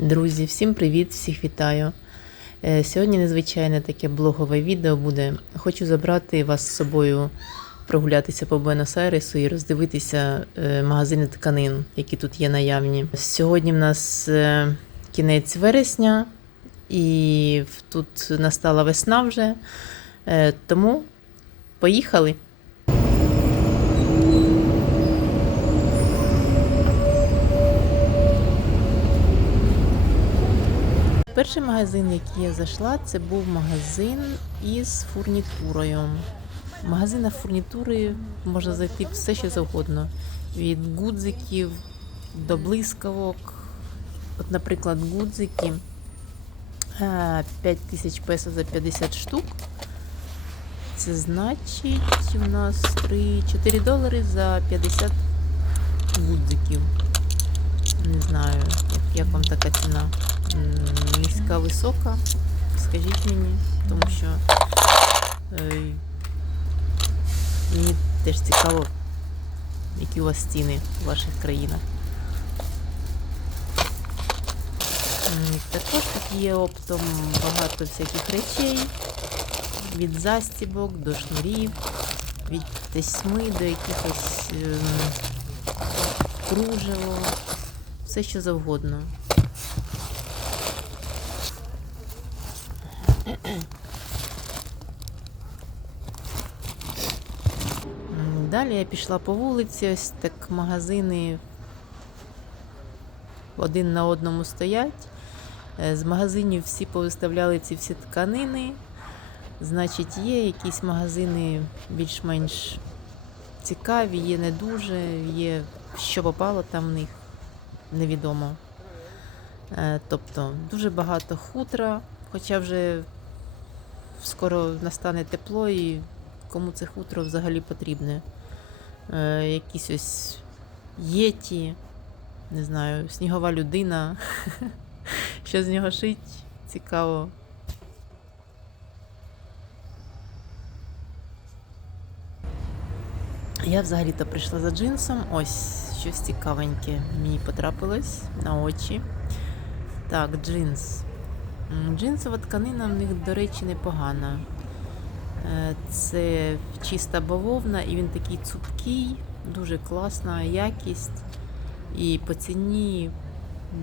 Друзі, всім привіт, всіх вітаю. Е, Сьогодні незвичайне таке блогове відео буде. Хочу забрати вас з собою прогулятися по Буенос-Айресу і роздивитися е, магазини тканин, які тут є наявні. Сьогодні в нас е, кінець вересня, і тут настала весна вже. Тому поїхали. Перший магазин, який я зайшла, це був магазин із фурнітурою. В магазинах фурнітури можна знайти все, що завгодно. Від гудзиків до блискавок. От, наприклад, гудзики е, 5 тисяч песо за 50 штук. Це значить у нас 3-4 долари за 50 гудзиків. Не знаю, як вам така ціна. Низька, висока. Скажіть мені, тому що е, мені теж цікаво, які у вас ціни в ваших країнах. Також тут є оптом багато всяких речей. Від застібок до шнурів, від тесьми до якихось ем, кружево, все що завгодно. М, Далі я пішла по вулиці, ось так магазини один на одному стоять. Е, З магазинів всі повиставляли ці всі тканини. Значить, є якісь магазини більш-менш цікаві, є не дуже, є що попало там в них, невідомо. Е, Тобто дуже багато хутра, хоча вже скоро настане тепло і кому це хутро взагалі потрібне. Е, Якісь ось єті, не знаю, снігова людина. Що з нього шить, цікаво. Я взагалі-то прийшла за джинсом. Ось щось цікавеньке мені потрапилось на очі. Так, джинс. Джинсова тканина в них, до речі, непогана. Е, Це чиста бавовна, і він такий цупкий, дуже класна якість. І по ціні,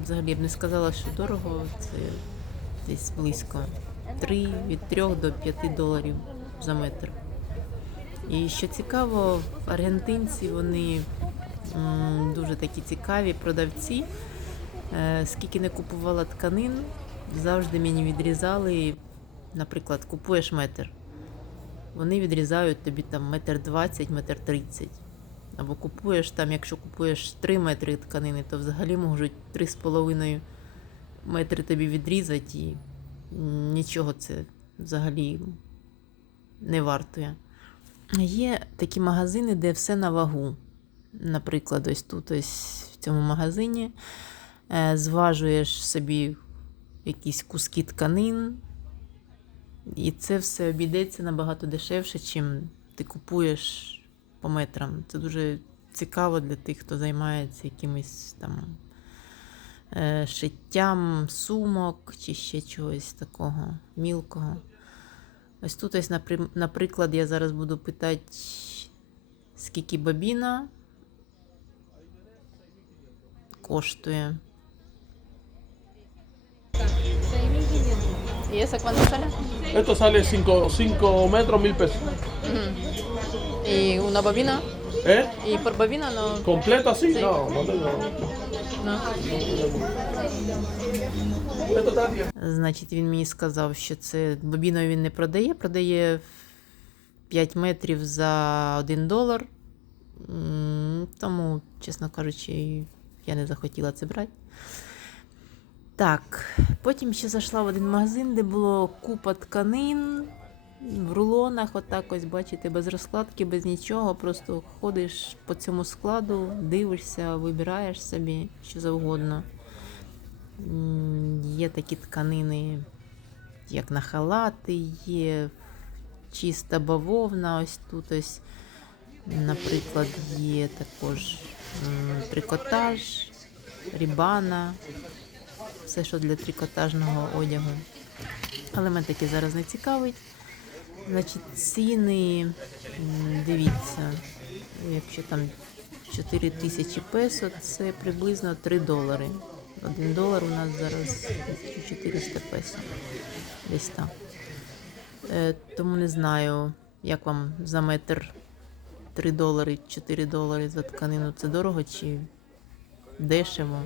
взагалі я б не сказала, що дорого, це десь близько 3, від 3 до 5 доларів за метр. І що цікаво, аргентинці вони дуже такі цікаві продавці. Е, Скільки не купувала тканин, завжди мені відрізали, наприклад, купуєш метр. Вони відрізають тобі там метр двадцять, метр тридцять. Або купуєш там, якщо купуєш 3 метри тканини, то взагалі можуть 3,5 метри тобі відрізати і нічого це взагалі не вартує. Є такі магазини, де все на вагу. Наприклад, ось тут, ось в цьому магазині е, зважуєш собі якісь куски тканин, і це все обійдеться набагато дешевше, чим ти купуєш по метрам. Це дуже цікаво для тих, хто займається якимось там е, шиттям сумок чи ще чогось такого мілкого. Ось тут, ось, наприклад, я зараз буду питати, скільки бобіна коштує. ¿Y esa? Esto sale 5 metros, mil pesos. ¿Y una bobina? ¿Eh? ¿Y por bobina no? ¿Completa así? Sí. No, no tengo. no. Esto está 10. Значить, він мені сказав, що це бобіною він не продає, продає 5 метрів за 1 долар. М, Тому, чесно кажучи, я не захотіла це брати. Так, потім ще зайшла в один магазин, де було купа тканин в рулонах, отак ось, бачите, без розкладки, без нічого. Просто ходиш по цьому складу, дивишся, вибираєш собі що завгодно. Є такі тканини, як на халати, є чиста бавовна, ось тут ось, наприклад, є також трикотаж, рібана. Все, що для трикотажного одягу. Але мене таке зараз не цікавить. Значить, ціни, дивіться, якщо там 4 тисячі песо, це приблизно 3 долари. Один долар у нас зараз 1400 песо. Десь так. Е, тому не знаю, як вам за метр 3 долари, 4 долари за тканину. Це дорого чи дешево?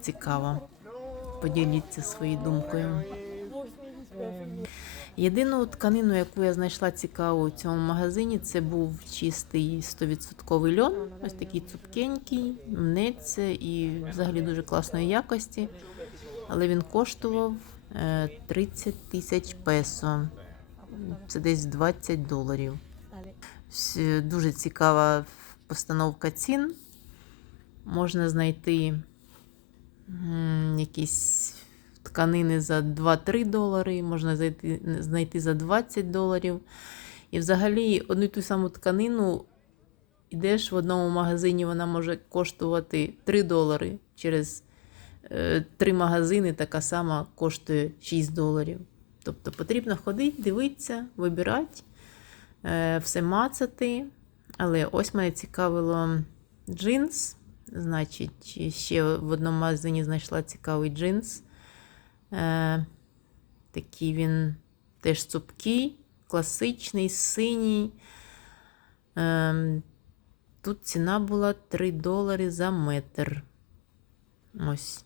Цікаво. Поділіться своєю думкою. Єдину тканину, яку я знайшла цікаву у цьому магазині, це був чистий 100% льон. Ось такий цупкенький, мнеться і взагалі дуже класної якості. Але він коштував е, 30 тисяч песо. Це десь 20 доларів. Дуже цікава постановка цін. Можна знайти якісь тканини за 2-3 долари, можна знайти, знайти за 20 доларів. І взагалі одну ту саму тканину йдеш в одному магазині, вона може коштувати 3 долари. Через е, три магазини така сама коштує 6 доларів. Тобто потрібно ходити, дивитися, вибирати, е, все мацати. Але ось мене цікавило джинс. Значить, ще в одному магазині знайшла цікавий джинс. Е, такий він теж цупкий, класичний, синій. Е, тут ціна була 3 долари за метр. Ось.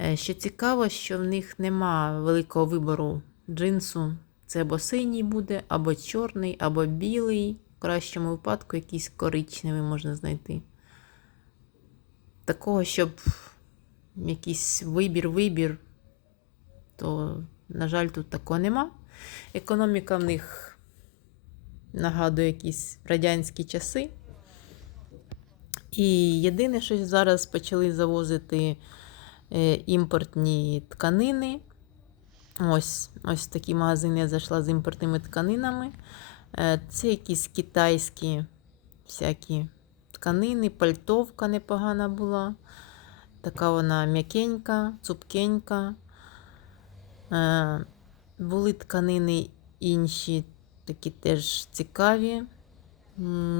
Е, Що цікаво, що в них нема великого вибору джинсу. Це або синій буде, або чорний, або білий. В кращому випадку якийсь коричневий можна знайти. Такого, щоб якийсь вибір-вибір, то, на жаль, тут такого нема. Економіка в них нагадує якісь радянські часи. І єдине, що зараз почали завозити е, імпортні тканини. Ось, ось такі магазини я зайшла з імпортними тканинами. Е, Це якісь китайські всякі тканини, пальтовка непогана була. Така вона м'якенька, цупкенька. Е, Були тканини інші, такі теж цікаві,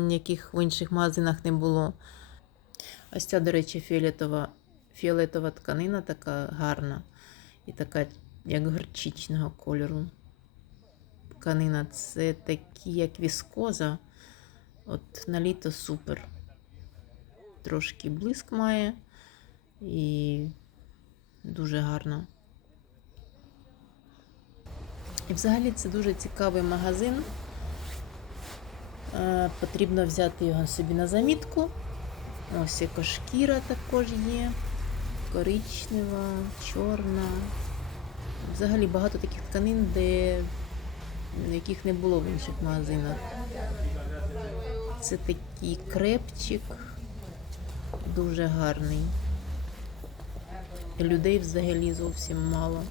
яких в інших магазинах не було. Ось ця, до речі, фіолетова, фіолетова тканина така гарна і така, як горчичного кольору. Тканина це такі, як віскоза. От на літо супер. Трошки блиск має і дуже гарно. І взагалі це дуже цікавий магазин. Е, Потрібно взяти його собі на замітку. Ось екошкіра також є. Коричнева, чорна. Взагалі багато таких тканин, де яких не було в інших магазинах. Це такий крепчик, дуже гарний. Людей взагалі зовсім мало.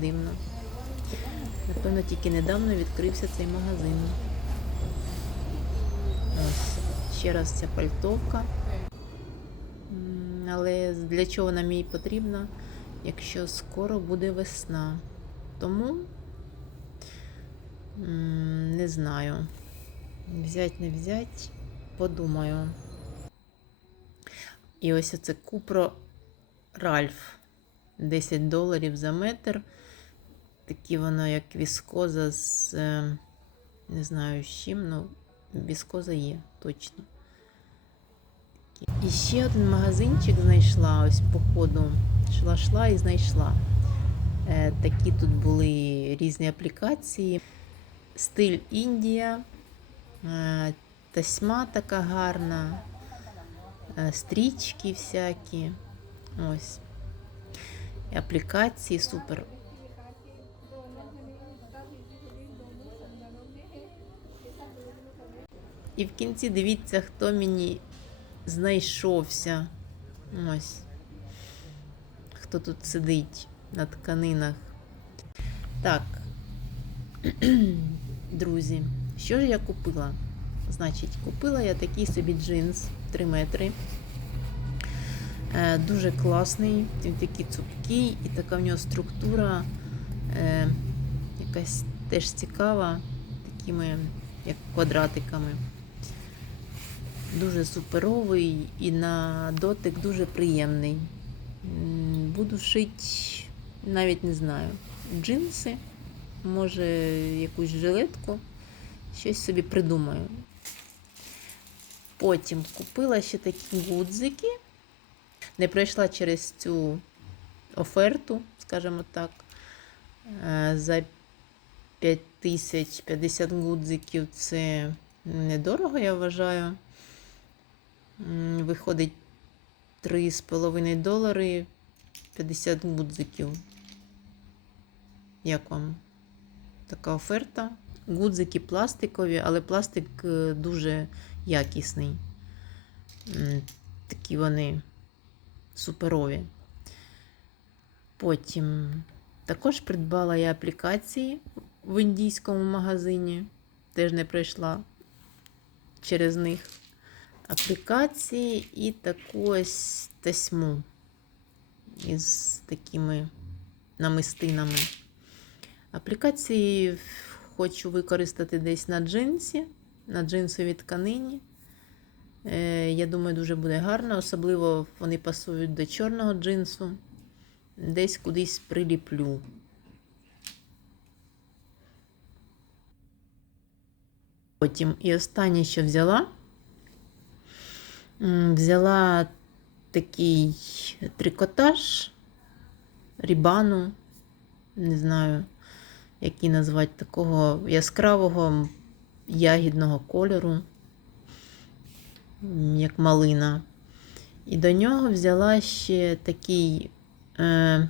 Дивно. Напевно, тільки недавно відкрився цей магазин. Ось, ще раз ця пальтовка. Але для чого нам їй потрібна, якщо скоро буде весна? Тому не знаю. Взять, не взять, подумаю. І ось оце Купро Ральф. 10 доларів за метр. Такі воно як віскоза з. е, Не знаю з чим, ну віскоза є, точно. І ще один магазинчик знайшла ось по ходу. Шла, шла і знайшла. Е, такі тут були різні аплікації. Стиль Індія, е, тасьма така гарна, е, стрічки всякі. Ось. І аплікації супер. І в кінці дивіться, хто мені знайшовся. Ось. Хто тут сидить на тканинах. Так. Друзі, що ж я купила? Значить, купила я такий собі джинс 3 метри. Е, дуже класний, він такий цупкий, і така в нього структура е, якась теж цікава, такими як квадратиками. Дуже суперовий і на дотик дуже приємний. Буду шити, навіть не знаю, джинси, може якусь жилетку, щось собі придумаю. Потім купила ще такі гудзики. Не пройшла через цю оферту, скажімо так. Е, За 5 тисяч 50 гудзиків це недорого, я вважаю. Виходить 3,5 долари 50 гудзиків. Як вам така оферта? Гудзики пластикові, але пластик е, дуже якісний. Такі вони суперові. Потім також придбала я аплікації в індійському магазині. Теж не пройшла через них аплікації і таку ось тесьму із такими намистинами. Аплікації хочу використати десь на джинсі, на джинсовій тканині. Е, Я думаю, дуже буде гарно, особливо вони пасують до чорного джинсу. Десь кудись приліплю. Потім і останнє, що взяла, взяла такий трикотаж рібану, не знаю, який назвати такого яскравого ягідного кольору, як малина. І до нього взяла ще такий е,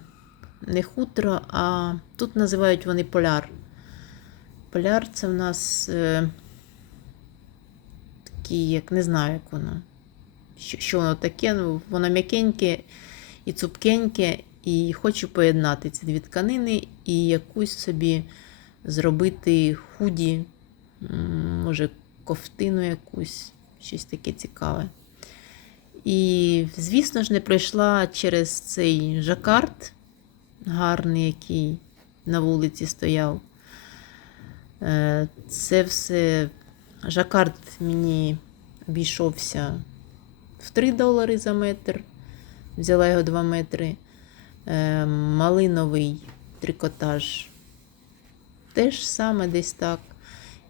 не хутро, а тут називають вони поляр. Поляр це в нас е, такий, як не знаю, як воно. Що, що воно таке, ну, воно м'якеньке і цупкеньке, і хочу поєднати ці дві тканини і якусь собі зробити худі, може, ковтину якусь, щось таке цікаве. І, звісно ж, не пройшла через цей жакард гарний, який на вулиці стояв. Е, Це все. Жакард мені обійшовся в 3 долари за метр. Взяла його 2 метри. Е, Малиновий трикотаж. Теж саме десь так.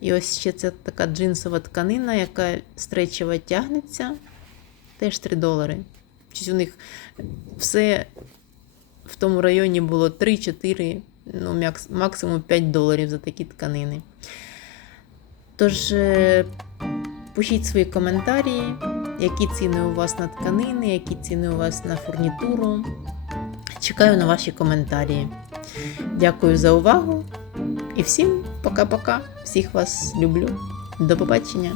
І ось ще це така джинсова тканина, яка стречева тягнеться. Теж 3 долари. Щось у них все в тому районі було 3-4, ну, максимум 5 доларів за такі тканини. Тож, е, пишіть свої коментарі, які ціни у вас на тканини, які ціни у вас на фурнітуру. Чекаю на ваші коментарі. Дякую за увагу і всім пока-пока. Всіх вас люблю. До побачення.